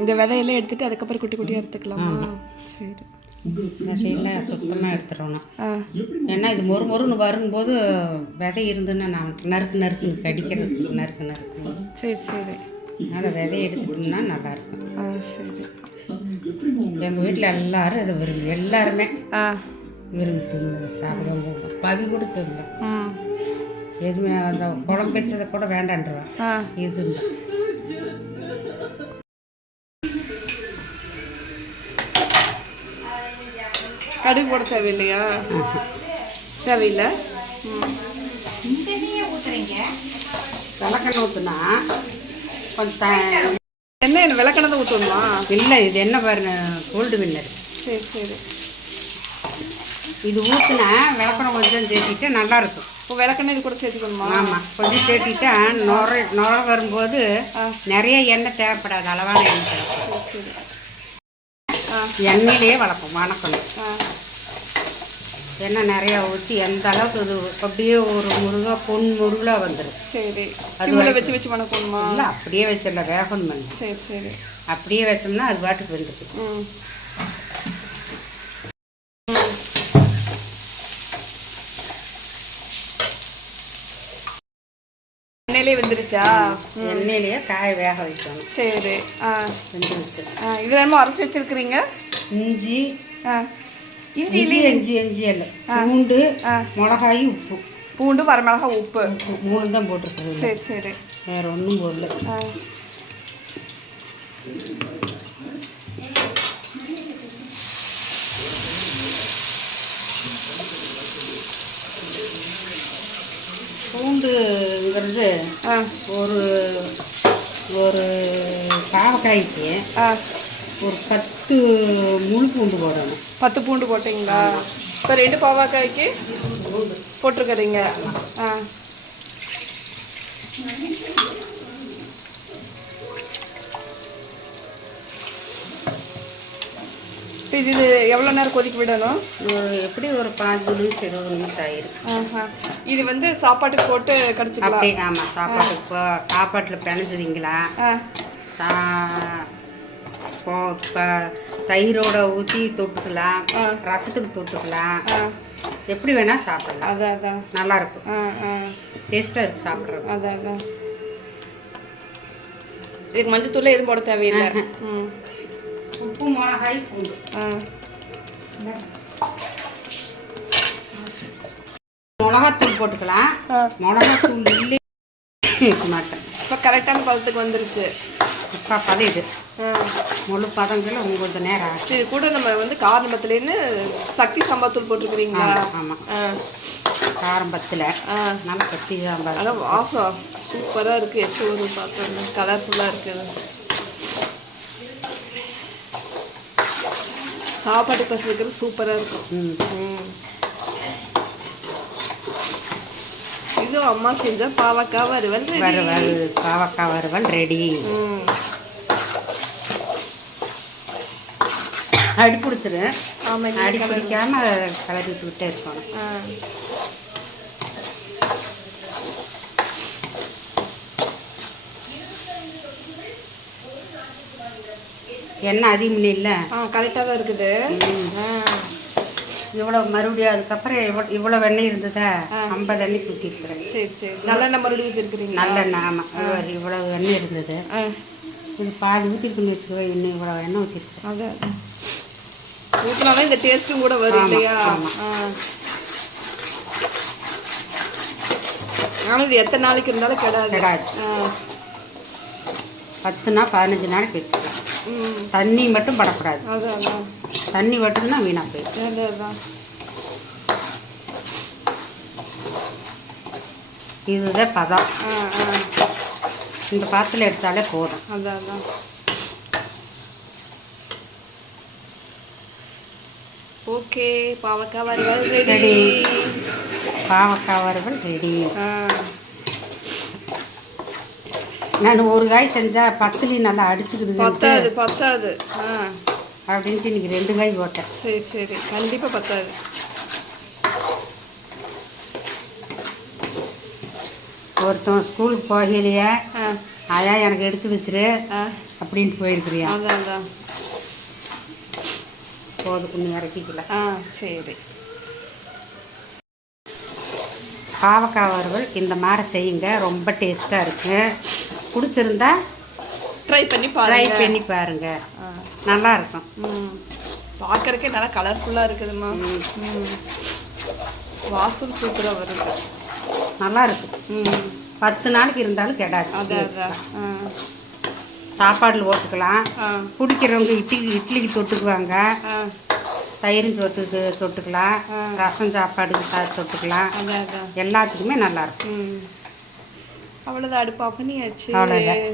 இந்த விதையெல்லாம் எடுத்துட்டு அதுக்கப்புறம் குட்டி குட்டியாக எடுத்துக்கலாமா? சரி. இந்த சைடில் சுத்தமாக எடுத்துடணும். ஏன்னா இது மொறுன்னு வரும்போது விதை இருந்துன்னா நான் நறுக்குன்னு கடிக்கிறது நறுக்கு. சரி சரி. அதனால் விதையை எடுத்துட்டோம்னா நல்லாயிருக்கும். சரி. எங்கள் வீட்டில் எல்லோரும் இதை எல்லாருமே விரும்பி தின்னு சாப்பிடுவாங்க. பவி கூட தின்னும். எதுவுமே அந்த குழம்பு வச்சதை கூட வேண்டான்றவன். இது கடுகு போட தேவையில்லையா? தேவையில்லை. விளக்கெண்ணெய் ஊற்றுனா கொஞ்சம் என்ன விளக்கெண்ணெய் தான் ஊற்றணுமா? இல்லை, இது என்ன பாருங்க, கோல்டு வின்னர். சரி சரி. இது ஊற்றுனா விளக்கெண்ணெய் கொஞ்சம் சேர்த்திட்டு நல்லாயிருக்கும். இப்போ விளக்கெண்ணெய் இது கூட சேர்த்துக்கணுமா? ஆமாம், கொஞ்சம் சேர்த்திட்டா நுர வரும்போது நிறைய எண்ணெய் தேவைப்படாது, அளவான எண்ணெய் தேவைப்படும். சரி. எண்ணெயிலேயே வணக்கணும். எண்ணெய் நிறையா ஊற்றி எந்த அளவுக்கு இது அப்படியே ஒரு முருகலாக வந்துடும். சரி. அது வச்சு வணக்கணுமா? இல்லை, அப்படியே வச்சிடல, வேகணும் பண்ணி. சரி சரி. அப்படியே வச்சோம்னா அது பாட்டுக்கு வந்துருக்கு. எண்ணெயிலே வந்துருச்சா? எண்ணெயிலேயே காய வேக வைக்கணும். சரி. செஞ்சு வச்சு இது என்னமோ அரைச்சி வச்சிருக்கிறீங்க? இஞ்சி இஞ்சி இல்லை, பூண்டு, மிளகாய், உப்பு. பூண்டு, வரமிளகாய், உப்பு 3 தான் போட்டிருக்கேன். சரி சரி. வேறு ஒன்றும் போடல. பூண்டுங்கிறது ஒரு பாவக்காய்க்கு ஒரு 10 முழு பூண்டு போடணும். 10 பூண்டு போட்டிங்களா? இப்போ 2 பாவக்காய்க்கு போட்டிருக்கிறீங்க. இது எவ்வளோ நேரம் கொதிக்க விடணும்? எப்படி ஒரு 5 நிமிஷம் 20 நிமிஷம் ஆயிரும். இது வந்து சாப்பாட்டுக்கு போட்டு கடிச்சிக்கலாம். ஆமாம், சாப்பாட்டில் பிணைஞ்சுதிங்களா? தயிரோட ஊற்றி தொட்டுக்கலாம், ரசத்துக்கு தொட்டுக்கலாம், எப்படி வேணால் சாப்பிடலாம். அதான் நல்லாயிருக்கும், டேஸ்ட்டாக இருக்குது சாப்பிட்றது. அதான் இதுக்கு மஞ்சத்தூள் எதுவும் போட தேவையில்லை. உப்பு, மிளகாய், பூண்டு. மிளகாத்தூள் போட்டுக்கலாம். மிளகாத்தூள் இல்லை மாட்டேன். இப்போ கரெக்டான பதத்துக்கு வந்துருச்சு. இப்போ பதம் இது முழு பதங்கள் கொஞ்சம் நேரம் ஆகும். இது கூட நம்ம வந்து காரம்பத்துலேருந்து சக்தி சம்பாத்தூள் போட்டிருக்கிறீங்களா? ஆமாம், காரம்பத்தில் நல்ல சக்தி சாம்பார். அதான் வாசம் சூப்பராக இருக்குது. எச்சோறு பார்த்தோம், கலர்ஃபுல்லாக இருக்குது. சாப்பாட்டு பசங்களுக்கு சூப்பராக இருக்கும். இதுவும் அம்மா செஞ்ச பாவக்காய் வறுவல் ரெடி. அடி பிடிச்சிரு. ஆமாம், அடி பிடிக்காம கலரி விட்டே இருக்கணும். எண்ணெய் அதிகம் இல்லை, கரெக்டாக தான் இருக்குது. இவ்வளோ மறுபடியும் அதுக்கப்புறம் இவ்வளோ எண்ணெய் இருந்ததா 50 எண்ணெய் ஊற்றிருக்கிறேன். சரி சரி. நல்லெண்ணெய் மறுபடியும் ஊற்றிருக்கிறீங்க? நல்லெண்ணெய். ஆமாம், இவ்வளோ எண்ணெய் இருந்தது. இது பாதி ஊற்றிருக்குன்னு வச்சுக்கோ. இன்னும் இவ்வளோ எண்ணெய் ஊற்றிருக்கேன். அதான் ஊற்றினாலும் இந்த டேஸ்ட்டும் கூட வரும் இல்லையா? ஆனால் இது எத்தனை நாளைக்கு இருந்தாலும் கிடாது. 10 நாள் 15 நாளைக்கு வச்சுக்கலாம். தண்ணி மட்டும் படக்கூடாது. அதான் தண்ணி மட்டும்னா வீணாக போயிடும். அதான் இதுதான் பதம். இந்த பாத்திரம் எடுத்தாலே போதும். அதான் ஓகே. பாவக்காய் வறுவல் ரெடி. பாவக்காய் வறுவல் ரெடி. நான் ஒரு காய் செஞ்சால் பத்துலி நல்லா அடிச்சுக்குது. பத்தாது அப்படின்ட்டு இன்னைக்கு 2 காய் போட்டேன். சரி சரி. கண்டிப்பாக பத்தாது. ஒருத்தன் ஸ்கூலுக்கு போகலையே அதான் எனக்கு எடுத்து வச்சிரு அப்படின்ட்டு போயிருக்கிறியா? அதான் அதான் போதும், கொஞ்சம் இறக்கிக்கல. சரி. பாவக்காய் வறுவல் இந்த மாதிரி செய்யுங்க, ரொம்ப டேஸ்ட்டாக இருக்குது. பிடிச்சிருந்தா ட்ரை பண்ணி பாருங்க, நல்லா இருக்கும். பார்க்கறக்கே நல்லா கலர்ஃபுல்லாக இருக்குதுமா. வாசல் சூப்பராக வருது, நல்லா இருக்கும். 10 நாளைக்கு இருந்தாலும் கெடாது. அதான் சாப்பாடில் ஓட்டுக்கலாம். பிடிக்கிறவங்க இட்லிக்கு தொட்டுக்குவாங்க, தயிரும் சோத்துக்கு தொட்டுக்கலாம், ரசம் சாப்பாடுக்கு தொட்டுக்கலாம், எல்லாத்துக்குமே நல்லாயிருக்கும். அவ்வளோதான், அடுப்பு ஆஃப் பண்ணியாச்சு. அவ்வளோதான்.